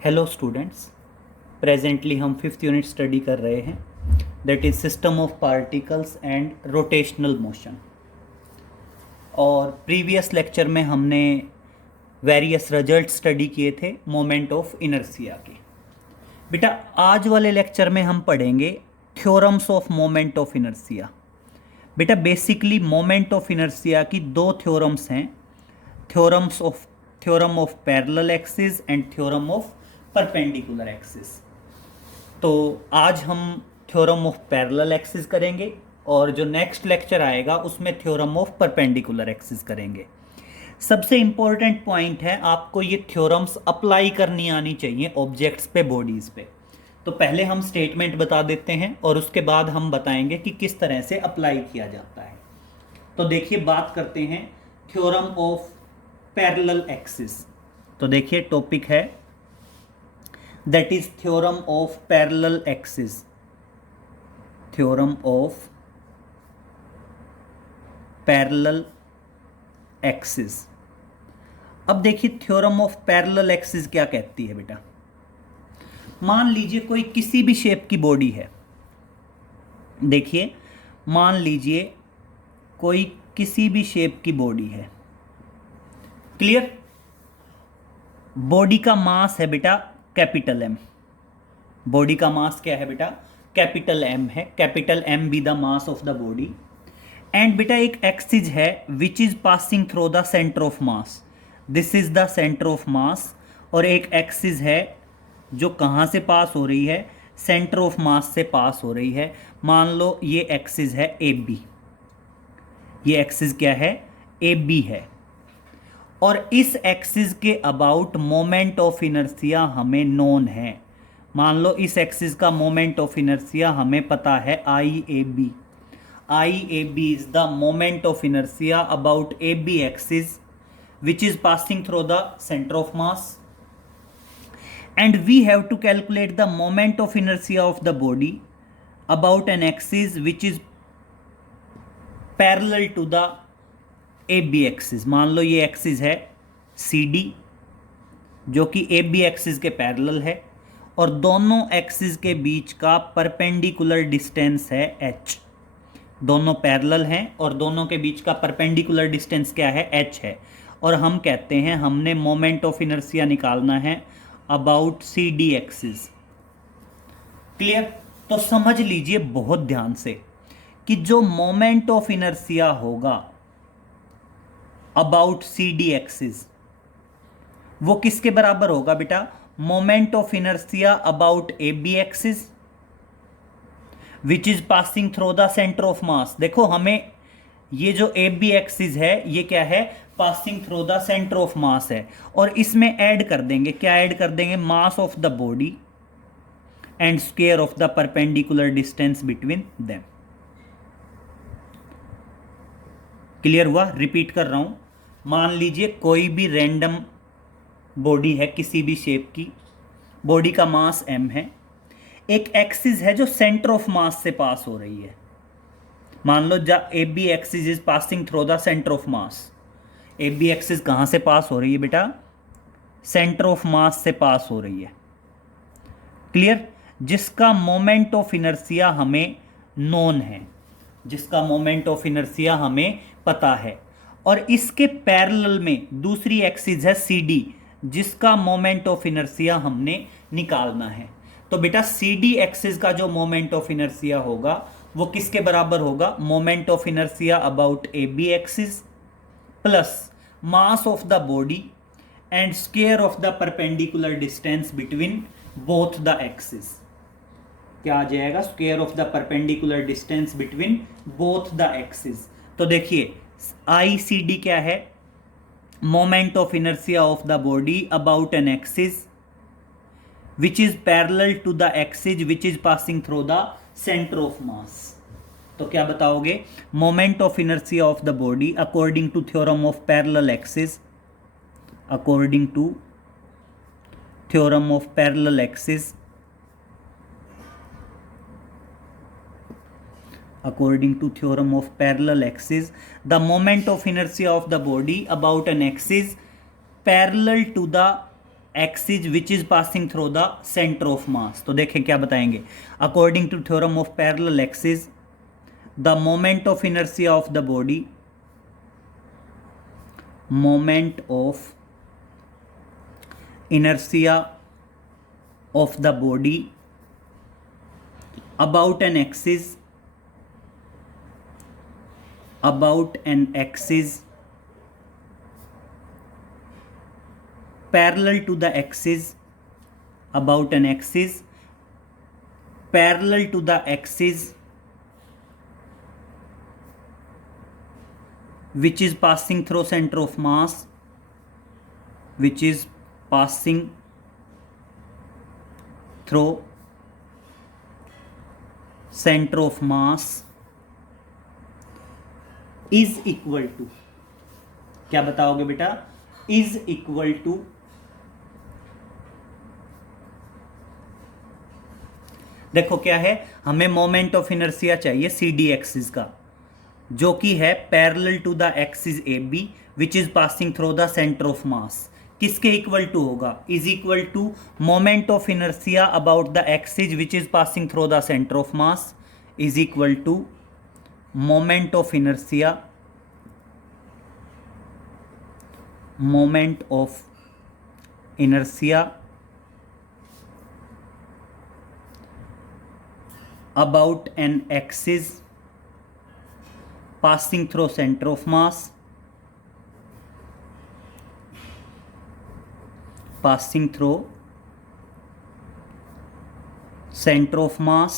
Hello students. Presently हम fifth unit study कर रहे हैं, that is system of particles and rotational motion. और प्रीवियस लेक्चर में हमने वेरियस रिजल्ट स्टडी किए थे मोमेंट ऑफ इनर्शिया के। बेटा आज वाले लेक्चर में हम पढ़ेंगे theorems of moment of inertia. बेटा बेसिकली मोमेंट ऑफ इनर्शिया की दो थ्योरम्स हैं, theorem of parallel axis and theorem of perpendicular axis. तो आज हम थ्योरम ऑफ पैरेलल एक्सिस करेंगे और जो नेक्स्ट लेक्चर आएगा उसमें थ्योरम ऑफ परपेंडिकुलर एक्सिस करेंगे। सबसे इंपॉर्टेंट पॉइंट है, आपको ये थ्योरम्स अप्लाई करनी आनी चाहिए ऑब्जेक्ट्स पे, बॉडीज पे। तो पहले हम स्टेटमेंट बता देते हैं और उसके बाद हम बताएंगे कि किस तरह से अप्लाई किया जाता है। तो देखिए, बात करते हैं थ्योरम ऑफ पैरेलल एक्सिस। तो देखिए टॉपिक है that is theorem of parallel axis. Theorem of parallel axis. अब देखिए थ्योरम ऑफ पैरेलल एक्सिस क्या कहती है बेटा। मान लीजिए कोई किसी भी शेप की बॉडी है। देखिए मान लीजिए कोई किसी भी शेप की बॉडी है। क्लियर? बॉडी का मास है बेटा कैपिटल एम। बॉडी का मास क्या है बेटा? कैपिटल एम है। Capital M be the mass of the body. And बेटा एक एक्सिस है which is passing through the centre of mass. This is the centre of mass. और एक एक्सिस है जो कहाँ से पास हो रही है? सेंटर ऑफ मास से पास हो रही है। मान लो ये एक्सिस है ए बी। ये एक्सिस क्या है? ए बी है। और इस एक्सिस के अबाउट मोमेंट ऑफ इनर्शिया हमें नोन है। मान लो इस एक्सिस का मोमेंट ऑफ इनर्शिया हमें पता है I A B. I A B is the moment of inertia about A B axis which is passing through the centre of mass. And we have to calculate the moment of inertia of the body about an axis which is parallel to the AB axis। मान लो ये axis है CD जो कि AB axis के parallel है और दोनों axis के बीच का परपेंडिकुलर डिस्टेंस है h। दोनों पैरेलल हैं और दोनों के बीच का परपेंडिकुलर डिस्टेंस क्या है? h है। और हम कहते हैं हमने मोमेंट ऑफ इनर्शिया निकालना है about C D axis. Clear? तो समझ लीजिए बहुत ध्यान से कि जो मोमेंट ऑफ इनर्शिया होगा अबाउट सी डी एक्सिस वो किसके बराबर होगा बेटा? Moment of inertia about A B axis which is passing through the centre of mass. देखो हमें ये जो ए बी एक्सिस है ये क्या है? Passing through the centre of मास है। और इसमें ऐड कर देंगे, क्या ऐड कर देंगे? मास of the body and square of the perpendicular distance between them. Clear हुआ? रिपीट कर रहा हूं। मान लीजिए कोई भी रैंडम बॉडी है, किसी भी शेप की बॉडी का मास m है। एक एक्सिस है जो सेंटर ऑफ मास से पास हो रही है। मान लो A B axis is passing through the centre of mass. A B axis कहाँ से पास हो रही है बेटा? सेंटर ऑफ मास से पास हो रही है। क्लियर? जिसका मोमेंट ऑफ इनर्शिया हमें नोन है, जिसका मोमेंट ऑफ इनर्शिया हमें पता है। और इसके पैरेलल में दूसरी एक्सिस है सी डी जिसका मोमेंट ऑफ इनर्शिया हमने निकालना है। तो बेटा सी डी एक्सिस का जो मोमेंट ऑफ इनर्शिया होगा वो किसके बराबर होगा? Moment of inertia about A B axis plus mass of the body and square of the perpendicular distance between both the axis. क्या आ जाएगा? Square of the perpendicular distance between both the axis. तो देखिए I C D क्या है? Moment of inertia of the body about an axis which is parallel to the axis which is passing through the centre of mass. तो क्या बताओगे? Moment of inertia of the body according to theorem of parallel axis, according to theorem of parallel axis, according to theorem of parallel axis, the moment of inertia of the body about an axis parallel to the axis which is passing through the centre of mass. तो देखें क्या बताएंगे, according to theorem of parallel axis the moment of inertia of the body, moment of inertia of the body about an axis parallel to the axis, about an axis parallel to the axis which is passing through center of mass, which is passing through center of mass is equal to, क्या बताओगे बेटा, is equal to देखो क्या है, हमें moment of inertia चाहिए सी D axis का, जो कि है parallel to the axis A B which is passing through the centre of mass. किसके इक्वल टू होगा, is equal to moment of inertia about the axis which is passing through the centre of mass, is equal to moment of inertia, moment of inertia about an axis passing through center of mass, passing through center of mass।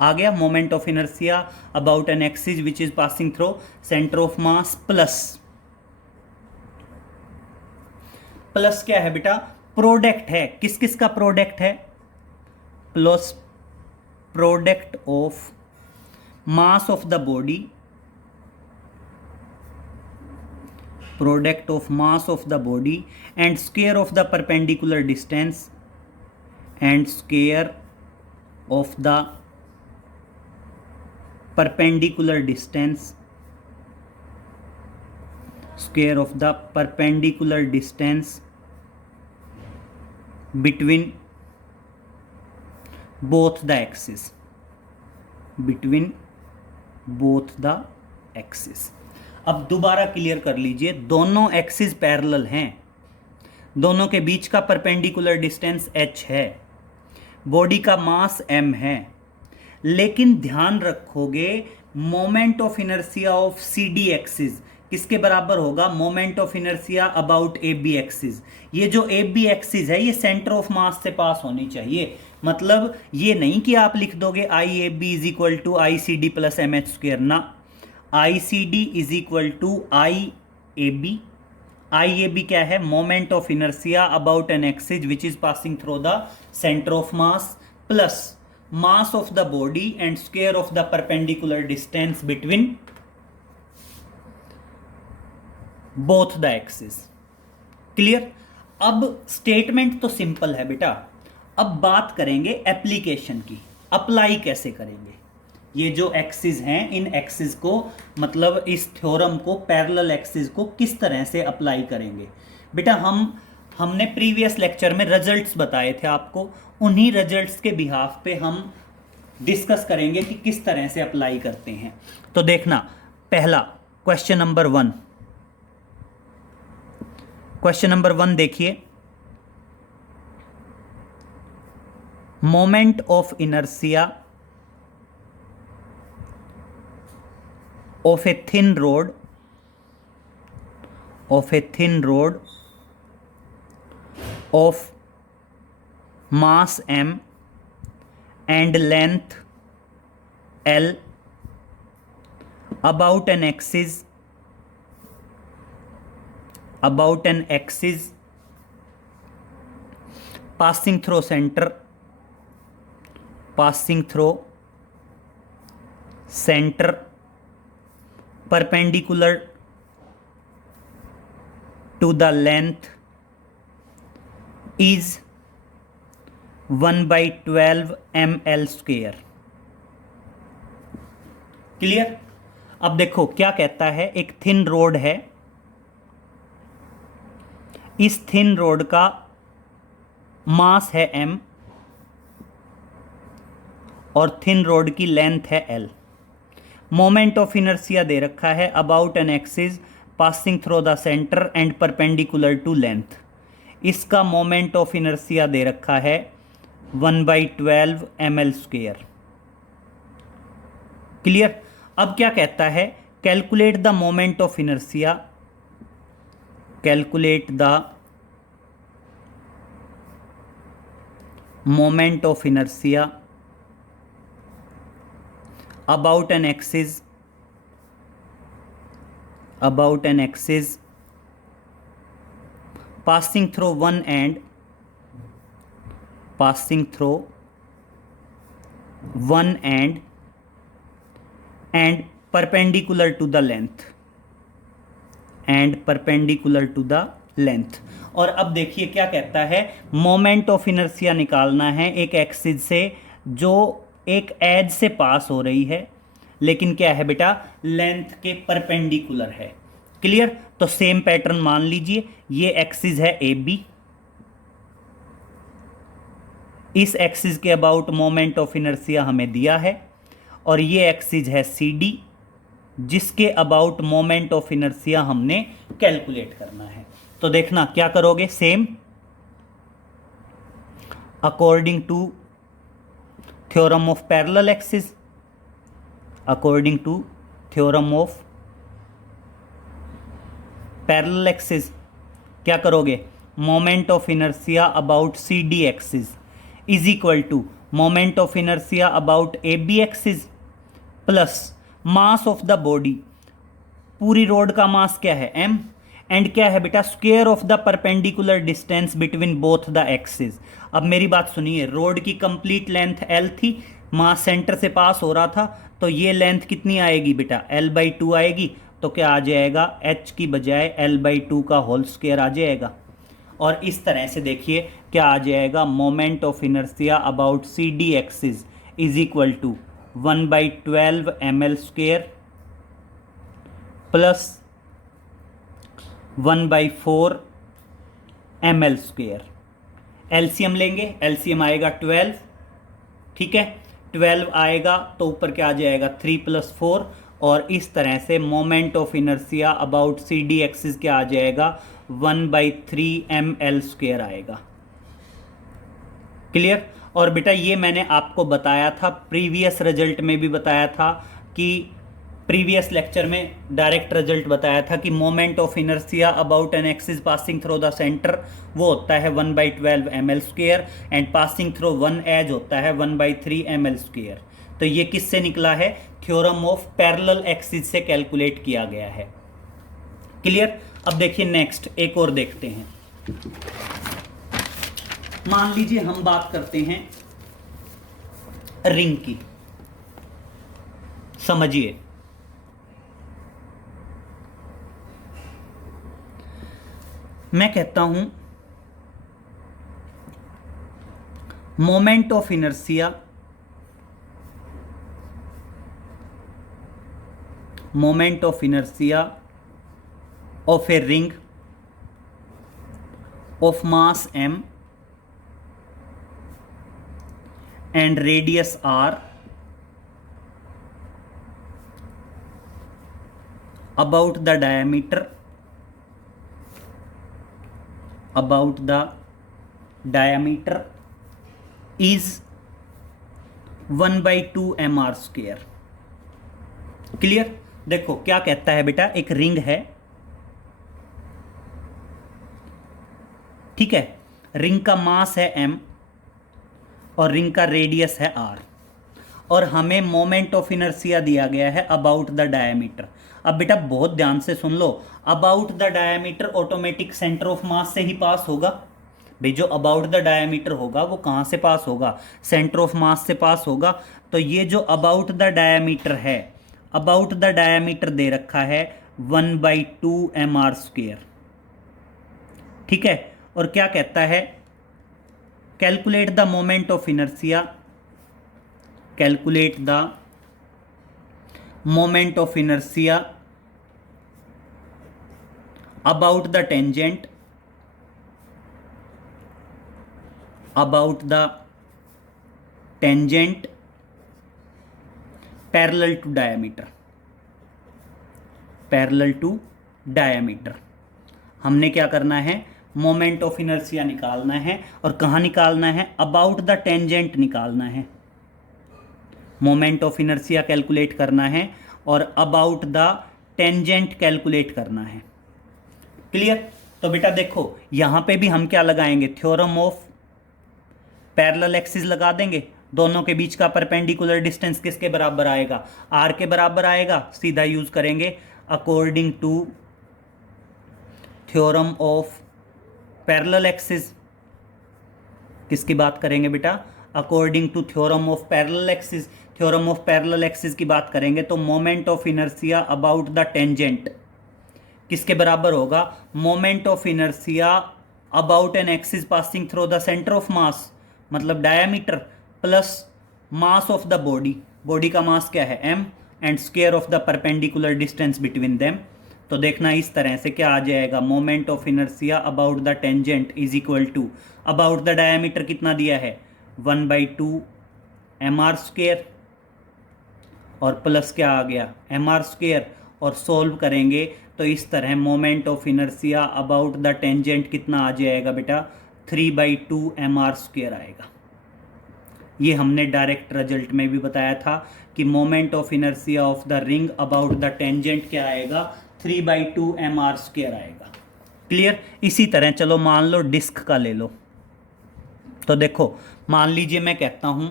आ गया moment of inertia about an axis which is passing through centre of mass, plus क्या है बेटा, product है, किस किस का product है, plus product of mass of the body, product of mass of the body and square of the perpendicular distance, and square of the perpendicular distance, square of the perpendicular distance between both the axis, between both the axis। अब दोबारा clear कर लीजिए, दोनों axis parallel हैं, दोनों के बीच का परपेंडिकुलर डिस्टेंस h है, बॉडी का मास m है, लेकिन ध्यान रखोगे moment of inertia of C D axis किसके बराबर होगा, moment of inertia about A B axis. ये जो ए बी एक्सिस है ये सेंटर ऑफ मास से पास होनी चाहिए, मतलब ये नहीं कि आप लिख दोगे I A B is equal to I C D plus M H square, ना, I C D is equal to I A B. I A B क्या है, moment of inertia about an axis which is passing through the centre of mass, plus mass of the body and square of the perpendicular distance between both the axis. Clear. अब statement तो simple है बेटा, अब बात करेंगे application की, apply कैसे करेंगे। ये जो एक्सिस हैं इन एक्सिस को, मतलब इस थ्योरम को, पैरेलल एक्सिस को किस तरह से अप्लाई करेंगे बेटा। हमने प्रीवियस लेक्चर में रिजल्ट्स बताए थे आपको, उन्हीं रिजल्ट्स के बिहाफ पे हम डिस्कस करेंगे कि किस तरह से अप्लाई करते हैं। तो देखना, पहला क्वेश्चन नंबर 1, क्वेश्चन नंबर 1 देखिए, moment of inertia of a thin road, of a thin road of mass m and length l about an axis passing through center perpendicular to the length is 1/12 ml square. Clear. अब देखो क्या कहता है, एक thin road है, इस thin road का मास है m और थिन रोड की लेंथ है l। मोमेंट ऑफ इनर्शिया दे रखा है about an axis passing through the centre and perpendicular to length. इसका मोमेंट ऑफ इनर्शिया दे रखा है 1/12 ml²। क्लियर। अब क्या कहता है, calculate the moment of inertia, calculate the moment of inertia about an axis passing through one end and perpendicular to the length और अब देखिए क्या कहता है, मोमेंट ऑफ इनर्शिया निकालना है एक एक्सिस से जो एक एज से पास हो रही है, लेकिन क्या है बेटा, लेंथ के परपेंडिकुलर है। क्लियर। तो सेम पैटर्न मान लीजिए, ये एक्सिस है ए बी, इस एक्सिस के अबाउट मोमेंट ऑफ इनर्शिया हमें दिया है, और ये एक्सिस है सी डी जिसके अबाउट मोमेंट ऑफ इनर्शिया हमने कैलकुलेट करना है। तो देखना क्या करोगे, same according to theorem of parallel axis, क्या करोगे, moment of inertia about C D axis is equal to moment of inertia about A B axis plus mass of the body, पूरी रोड का मास क्या है m, and क्या है बेटा, square of the perpendicular distance between both the axis. अब मेरी बात सुनिए, रोड की कंप्लीट लेंथ l थी, मास सेंटर से पास हो रहा था, तो ये लेंथ कितनी आएगी बेटा, l/2 आएगी। तो क्या आ जाएगा, h की बजाय l/2 का होल स्क्वायर आ जाएगा। और इस तरह से देखिए क्या आ जाएगा, moment of inertia about C D axis is equal to 1/12 ml² plus 1/4 ml²। LCM लेंगे, एलसीएम आएगा 12, ठीक है, 12 आएगा तो ऊपर क्या आ जाएगा 3 + 4, और इस तरह से moment of inertia about C D axis क्या आ जाएगा, 1/3 ml² आएगा। क्लियर। और बेटा ये मैंने आपको बताया था, प्रीवियस रिजल्ट में भी बताया था कि प्रीवियस लेक्चर में डायरेक्ट रिजल्ट बताया था कि moment of inertia about an axis passing through the centre वो होता है 1/12 ml² and passing through one edge होता है 1/3 ml²। तो ये किससे निकला है, थ्योरम ऑफ पैरेलल एक्सिस से कैलकुलेट किया गया है। क्लियर। अब देखिए नेक्स्ट एक और देखते हैं। मान लीजिए हम बात करते हैं रिंग की। समझिए, मैं कहता हूं moment of inertia of a ring of mass m and radius r about the diameter is 1/2 mr²। Clear. देखो क्या कहता है बेटा, एक रिंग है, ठीक है, रिंग का मास है m और रिंग का रेडियस है r, और हमें मोमेंट ऑफ इनर्शिया दिया गया है अबाउट द डायमीटर। अब बेटा बहुत ध्यान से सुन लो, about the diameter automatic centre of mass से ही पास होगा। भाई जो अबाउट द डायमीटर होगा वो कहाँ से पास होगा, सेंटर ऑफ मास से पास होगा। तो ये जो अबाउट द डायमीटर है, अबाउट द डायमीटर दे रखा है 1/2 mr²। ठीक है। और क्या कहता है, calculate the moment of inertia, calculate the moment of inertia about the tangent about the tangent parallel to diameter, parallel to diameter. हमने क्या करना है, मोमेंट ऑफ इनर्शिया निकालना है, और कहाँ निकालना है, अबाउट द टेंजेंट निकालना है। मोमेंट ऑफ इनर्शिया कैलकुलेट करना है और अबाउट द टेंजेंट कैलकुलेट करना है। क्लियर? तो बेटा देखो यहाँ पे भी हम क्या लगाएंगे, थ्योरम ऑफ पैरेलल एक्सिस लगा देंगे। दोनों के बीच का परपेंडिकुलर डिस्टेंस किसके बराबर आएगा, आर के बराबर आएगा। सीधा यूज करेंगे according to theorem of parallel axis. किसकी बात करेंगे बेटा, according to theorem of parallel axis. Theorem of parallel axis की बात करेंगे तो moment of inertia about the tangent किसके बराबर होगा, moment of inertia about an axis passing through the centre of mass, मतलब diameter, plus mass of the body. Body का mass क्या है, m, and square of the perpendicular distance between them. तो देखना इस तरह से क्या आ जाएगा, moment of inertia about the tangent is equal to, about the diameter कितना दिया है, 1/2 mr स्क्वायर, और प्लस क्या आ गया, mr स्क्वायर, और सोल्व करेंगे तो इस तरह moment of inertia about the tangent कितना आ जाएगा बेटा, 3/2 mr स्क्वायर आएगा। ये हमने डायरेक्ट रिजल्ट में भी बताया था कि moment of inertia of the ring about the tangent क्या आएगा, 3/2 mr स्क्वायर आएगा। क्लियर? इसी तरह चलो मान लो डिस्क का ले लो। तो देखो मान लीजिए मैं कहता हूं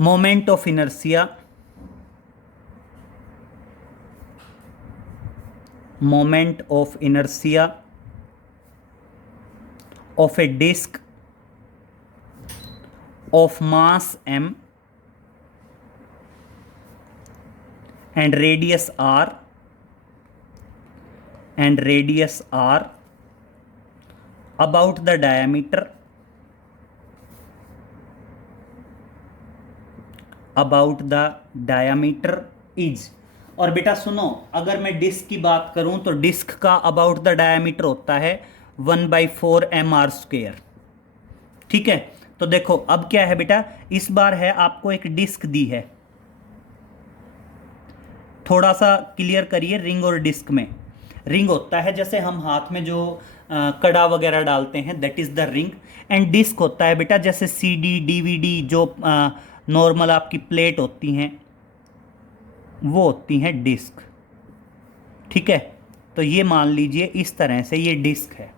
moment of inertia, moment of inertia of a disc of mass m and radius r about the diameter is। और बेटा सुनो, अगर मैं डिस्क की बात करूं तो डिस्क का अबाउट द डायमीटर होता है 1/4 mr स्क्वायर। ठीक है, तो देखो अब क्या है बेटा, इस बार है आपको एक डिस्क दी है। थोड़ा सा क्लियर करिए, रिंग और डिस्क में, रिंग होता है जैसे हम हाथ में जो कड़ा वगैरह डालते हैं, that is the ring. And disc होता है बेटा जैसे सीडी डीवीडी जो नॉर्मल आपकी प्लेट होती हैं वो होती हैं डिस्क। ठीक है, तो ये मान लीजिए इस तरह से ये डिस्क है।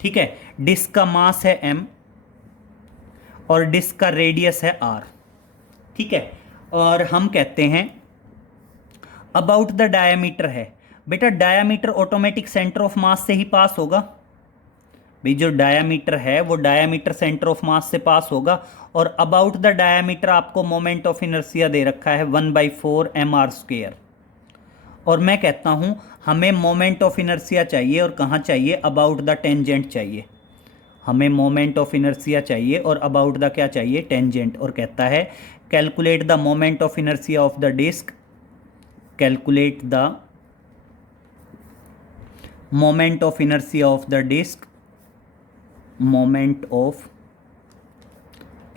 ठीक है, डिस्क का मास है m और डिस्क का रेडियस है r। ठीक है, और हम कहते हैं अबाउट द डायमीटर है। बेटा diameter automatic centre of mass से ही पास होगा भाई, जो डायमीटर है वो डायमीटर सेंटर ऑफ मास से पास होगा। और अबाउट द डायमीटर आपको मोमेंट ऑफ इनर्शिया दे रखा है 1/4 mr स्क्वायर। और मैं कहता हूं हमें मोमेंट ऑफ इनर्शिया चाहिए, और कहाँ चाहिए, अबाउट द टेंजेंट चाहिए। हमें मोमेंट ऑफ इनर्शिया चाहिए और अबाउट द क्या चाहिए, टेंजेंट। और कहता है calculate the moment of inertia of the disc, calculate the moment of inertia of the disc, moment of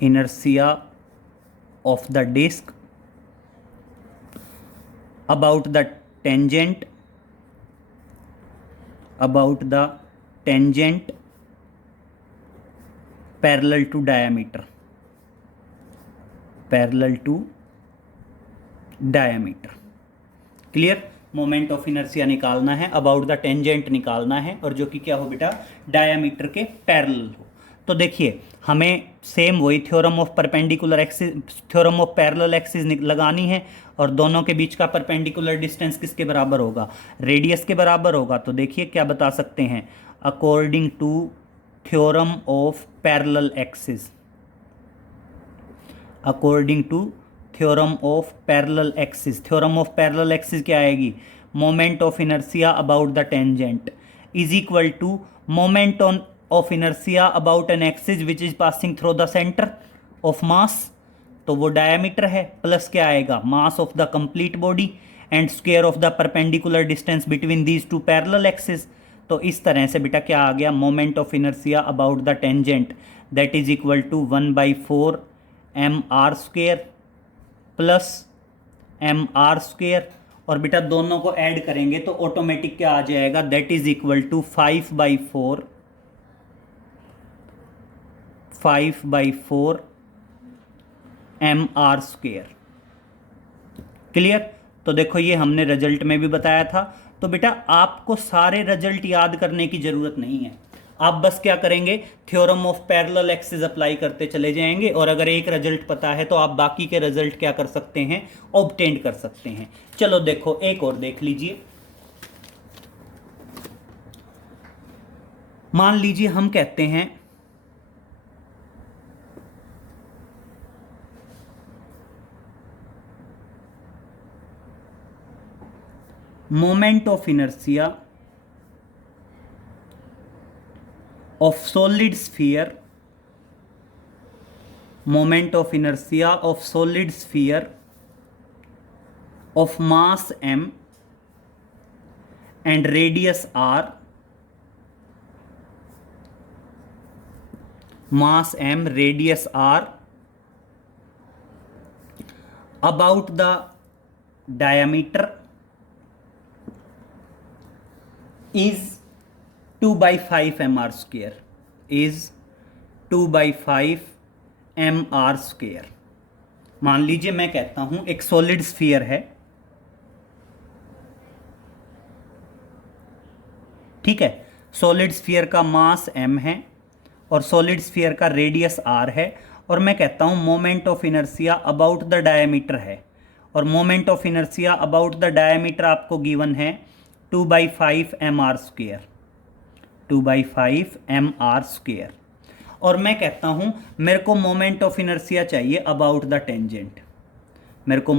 inertia of the disc about the tangent, about the tangent parallel to diameter, parallel to diameter. Clear? Moment of inertia निकालना है, about the tangent निकालना है, और जो कि क्या हो बेटा, डायमीटर के पैरेलल हो। तो देखिए हमें सेम वही theorem of perpendicular axis, theorem of parallel axis लगानी है, और दोनों के बीच का परपेंडिकुलर डिस्टेंस किसके बराबर होगा, रेडियस के बराबर होगा। तो देखिए क्या बता सकते हैं, according to theorem of parallel axis, according to theorem of parallel axis. Theorem of parallel axis क्या आएगी, moment of inertia about the tangent is equal to moment of inertia about an axis which is passing through the centre of mass, तो वो diameter है, plus क्या आएगा, mass of the complete body and square of the perpendicular distance between these two parallel axis. तो इस तरह से बेटा क्या आ गया, moment of inertia about the tangent that is equal to 1/4 mr² plus mr², और बेटा दोनों को ऐड करेंगे तो ऑटोमेटिक क्या आ जाएगा, that is equal to 5/4 mr²। Clear. तो देखो ये हमने रिजल्ट में भी बताया था। तो बेटा आपको सारे रिजल्ट याद करने की जरूरत नहीं है, आप बस क्या करेंगे, theorem of parallel axis apply करते चले जाएंगे, और अगर एक रिजल्ट पता है तो आप बाकी के रिजल्ट क्या कर सकते हैं, ऑब्टेन कर सकते हैं। चलो देखो एक और देख लीजिए। मान लीजिए हम कहते हैं moment of inertia of solid sphere, moment of inertia of solid sphere of mass m and radius r, mass m radius r, about the diameter is 2/5 mr², is 2/5 mr²। मान लीजिए मैं कहता हूं एक सॉलिड स्फीयर है, ठीक है, solid sphere का मास m है और सॉलिड स्फीयर का रेडियस r है, और मैं कहता हूं moment of inertia about the diameter है, और moment of inertia about the diameter आपको गिवन है 2/5 mr², 2/5 mr²। और मैं कहता हूं मेरे को मोमेंट ऑफ इनर्शिया चाहिए अबाउट द टेंजेंट, मेरे को